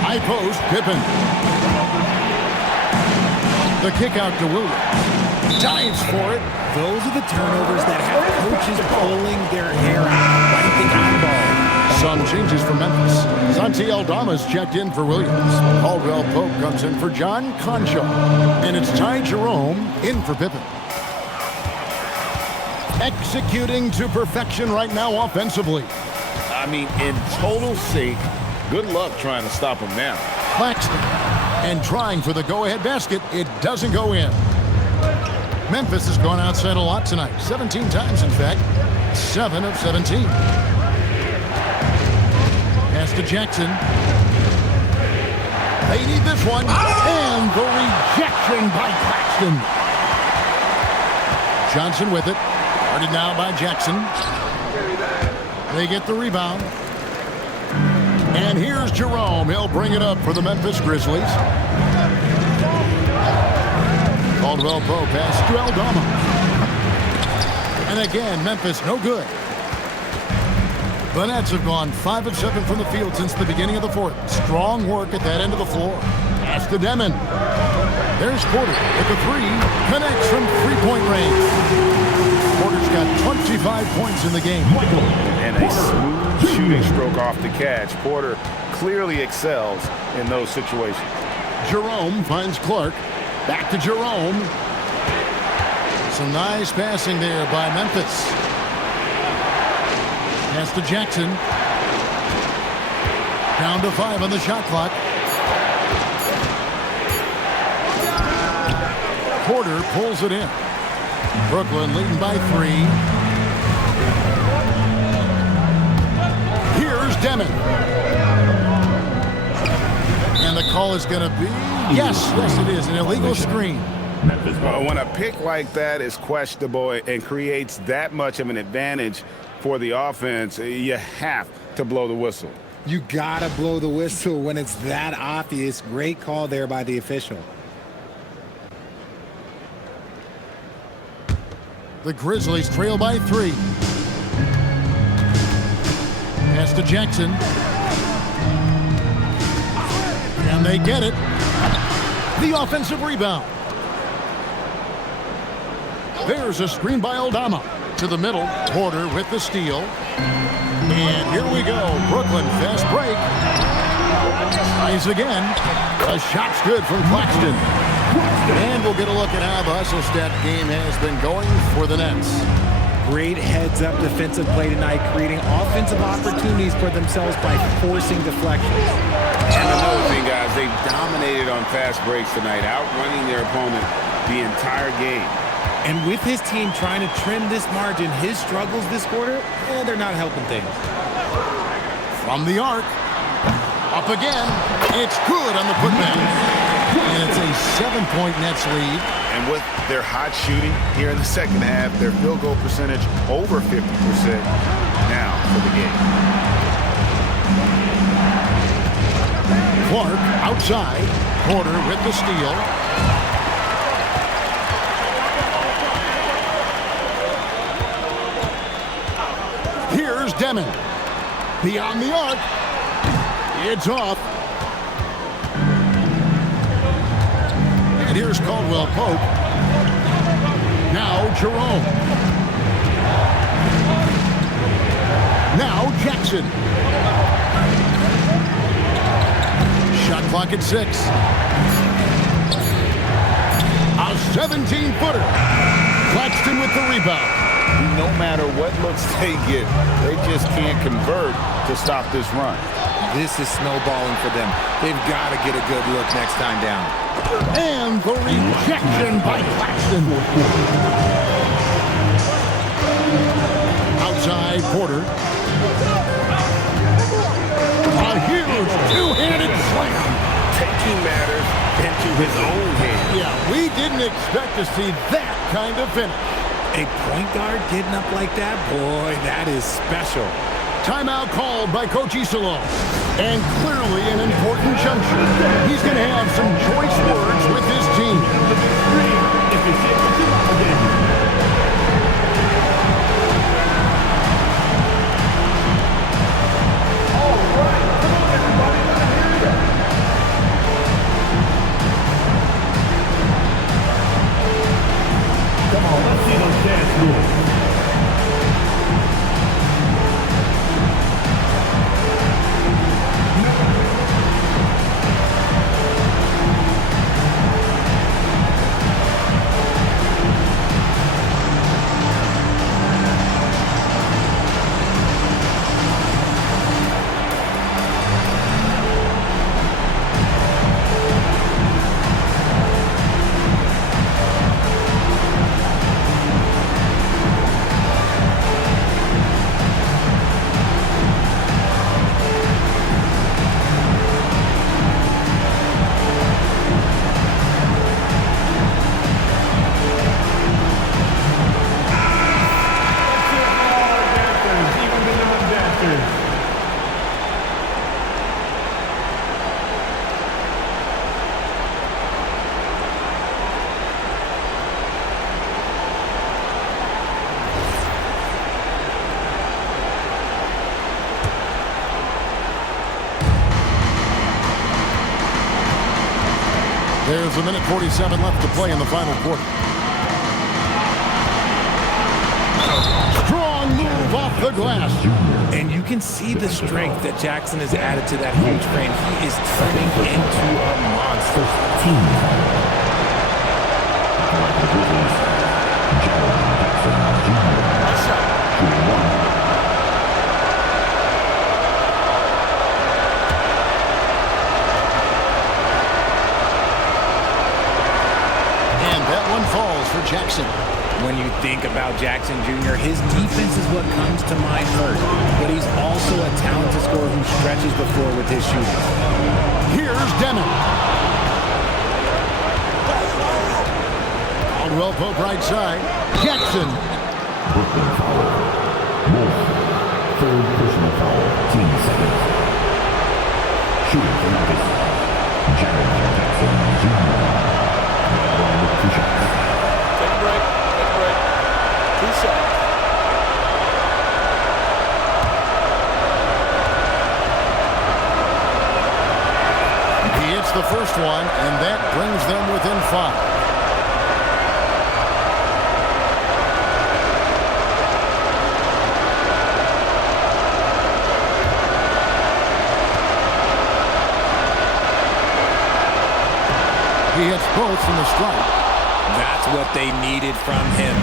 High post, Pippen. The kick out to Williams. Dives for it. Those are the turnovers that have coaches pulling their hair out. Why do you think I'm balling? Some changes for Memphis. Santi Aldama's checked in for Williams. Caldwell Pope comes in for John Conchar. And it's Ty Jerome in for Pippen. Executing to perfection right now offensively. I mean, in total sync. Good luck trying to stop him now. Claxton. And trying for the go-ahead basket. It doesn't go in. Memphis has gone outside a lot tonight. 17 times, in fact. 7 of 17. Pass to Jackson. They need this one. And the rejection by Claxton. Johnson with it. Guarded now by Jackson. They get the rebound. And here's Jerome. He'll bring it up for the Memphis Grizzlies. Caldwell Pope pass to Aldama. And again, Memphis no good. The Nets have gone 5 of 7 from the field since the beginning of the fourth. Strong work at that end of the floor. Pass to Demon. There's Porter with the three. Connects from three-point range. Porter's got 25 points in the game. And a smooth shooting stroke off the catch. Porter clearly excels in those situations. Jerome finds Clark. Back to Jerome. Some nice passing there by Memphis. Pass to Jackson. Down to 5 on the shot clock. Porter pulls it in. Brooklyn leading by 3. Here's Demon. And the call is going to be, yes, it is, an illegal screen. When a pick like that is questionable and creates that much of an advantage for the offense, you have to blow the whistle. You gotta blow the whistle when it's that obvious. Great call there by the official. The Grizzlies trail by 3. Pass to Jackson. And they get it. The offensive rebound. There's a screen by Aldama. To the middle. Porter with the steal. And here we go. Brooklyn fast break. Tries again. A shot's good from Claxton. And we'll get a look at how the hustle stat game has been going for the Nets. Great heads-up defensive play tonight, creating offensive opportunities for themselves by forcing deflections. And another thing, guys, they've dominated on fast breaks tonight, outrunning their opponent the entire game. And with his team trying to trim this margin, his struggles this quarter, they're not helping things. From the arc. Up again. It's good on the putback. And it's a 7-point Nets lead. And with their hot shooting here in the second half, their field goal percentage over 50% now for the game. Clark outside. Porter with the steal. Here's Demon. Beyond the arc. It's off. And here's Caldwell Pope. Now Jerome. Now Jackson. Shot clock at 6. A 17-footer. Claxton with the rebound. No matter what looks they get, they just can't convert to stop this run. This is snowballing for them. They've got to get a good look next time down. And the rejection by Claxton. Outside Porter. A huge two-handed slam. Taking matters into his own hands. Yeah, we didn't expect to see that kind of finish. A point guard getting up like that, boy, that is special. Timeout called by Coach Isillo. And clearly an important juncture. He's going to have some choice words with his team. If you say what you want again. Come on, let's see those dance moves. There's a minute 47 left to play in the final quarter. Strong move off the glass. And you can see the strength that Jackson has added to that huge frame. He is turning into a monster. The Grizzlies, Jayson Tatum, shooting 1. Falls for Jackson. When you think about Jackson Jr., his defense is what comes to mind first, but he's also a talented scorer who stretches the floor with his shooting. Here's Demon. Caldwell Pope right side. Jackson. Brooklyn foul. Wolf. Third personal foul. Team seconds. Shooting for Memphis. Jayson Tatum Jr. One with 2 shots. Take a break. 2 shots. He hits first one, and that brings them within 5. He hits both from the strike. That's what they needed from him,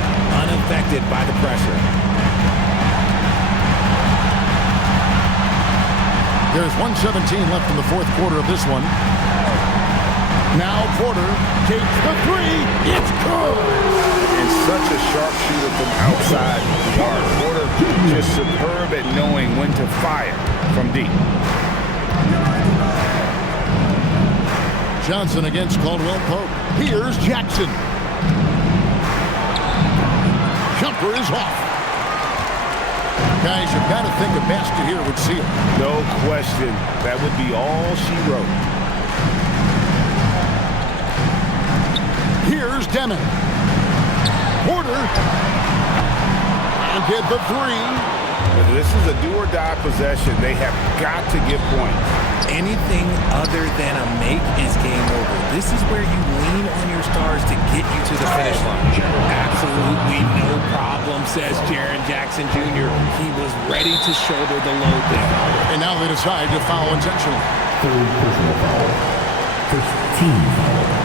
unaffected by the pressure. There's 1:17 left in the fourth quarter of this one. Now Porter takes the three. It's good. And such a sharpshooter from outside the arc. Porter just superb at knowing when to fire from deep. Johnson against Caldwell Pope. Here's Jackson. Jumper is off. Guys, you've got to think a basket here would seal. No question. That would be all she wrote. Here's Deming. Porter. And get the three. This is a do-or-die possession. They have got to get points. Anything other than a make is game over. This is where you lean on your stars to get you to the finish line. Absolutely no problem, says Jaren Jackson Jr. He was ready to shoulder the load there. And now they decide to foul intentionally. Third personal foul. First team foul.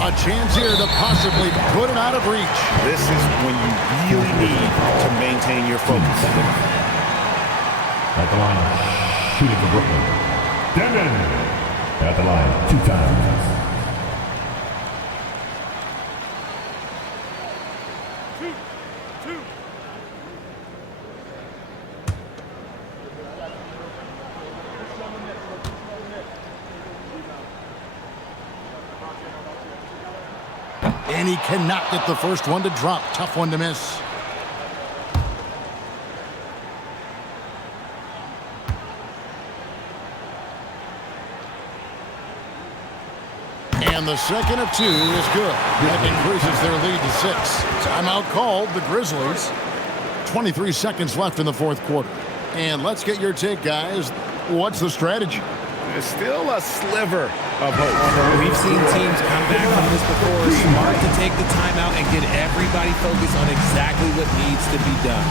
A chance here to possibly put it out of reach. This is when you really need to maintain your focus. At the line, shooting for Brooklyn. Deming at the line 2 times. And he cannot get the first one to drop. Tough one to miss. And the second of 2 is good. That increases their lead to 6. Timeout called, the Grizzlies. 23 seconds left in the fourth quarter. And let's get your take, guys. What's the strategy? There's still a sliver of hope. We've seen teams come back from this before. Smart to take the timeout and get everybody focused on exactly what needs to be done.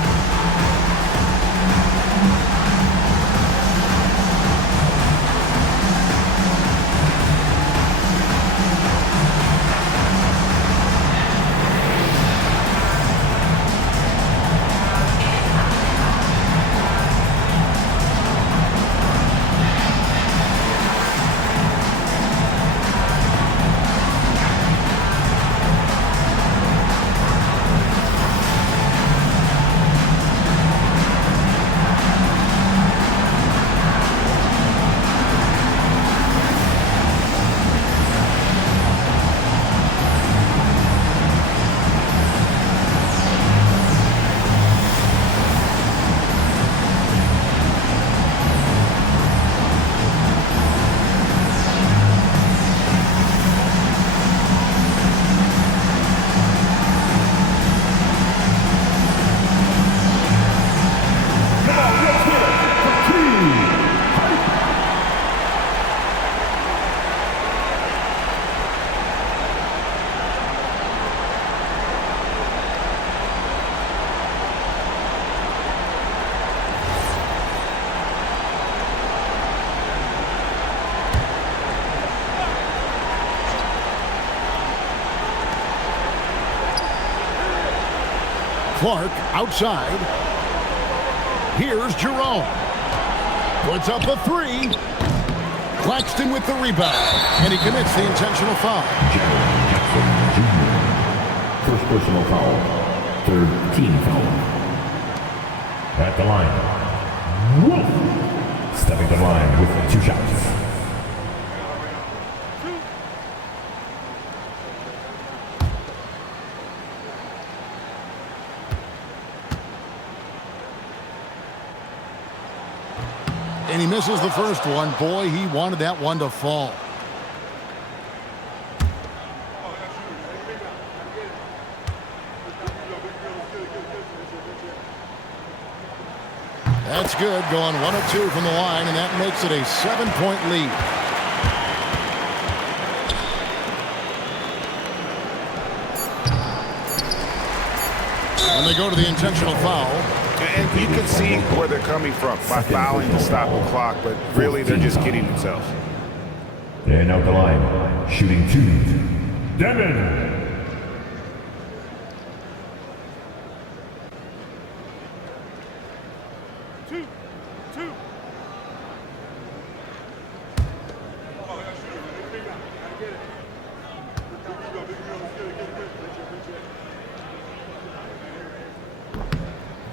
Clark outside. Here's Jerome. Puts up a 3. Claxton with the rebound. And he commits the intentional foul. First personal foul. Third team foul. At the line. Wolf. Stepping to the line with 2 shots. And he misses the first one. Boy, he wanted that one to fall. That's good, going 1 of 2 from the line, and that makes it a 7-point lead. And they go to the intentional foul. And you can see where they're coming from by fouling to stop the clock, but really they're just kidding themselves. And out the line, shooting 2, Devin.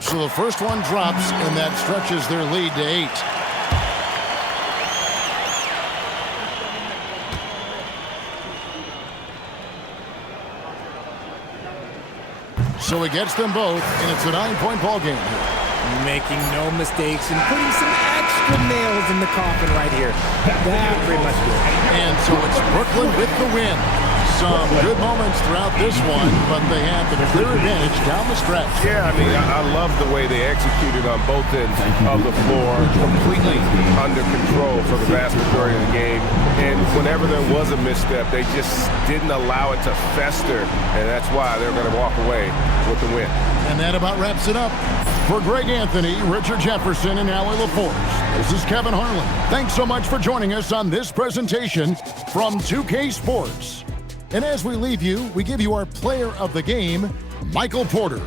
So the first one drops, and that stretches their lead to 8. So he gets them both, and it's a 9-point ball game here. Making no mistakes and putting some extra nails in the coffin right here. That pretty much good. And so it's Brooklyn with the win. Some good moments throughout this one, but they have the clear advantage down the stretch. Yeah, I mean, I love the way they executed on both ends of the floor, completely under control for the vast majority of the game. And whenever there was a misstep, they just didn't allow it to fester, and that's why they're going to walk away with the win. And that about wraps it up. For Greg Anthony, Richard Jefferson, and Allie LaForce, this is Kevin Harlan. Thanks so much for joining us on this presentation from 2K Sports. And as we leave you, we give you our player of the game, Michael Porter.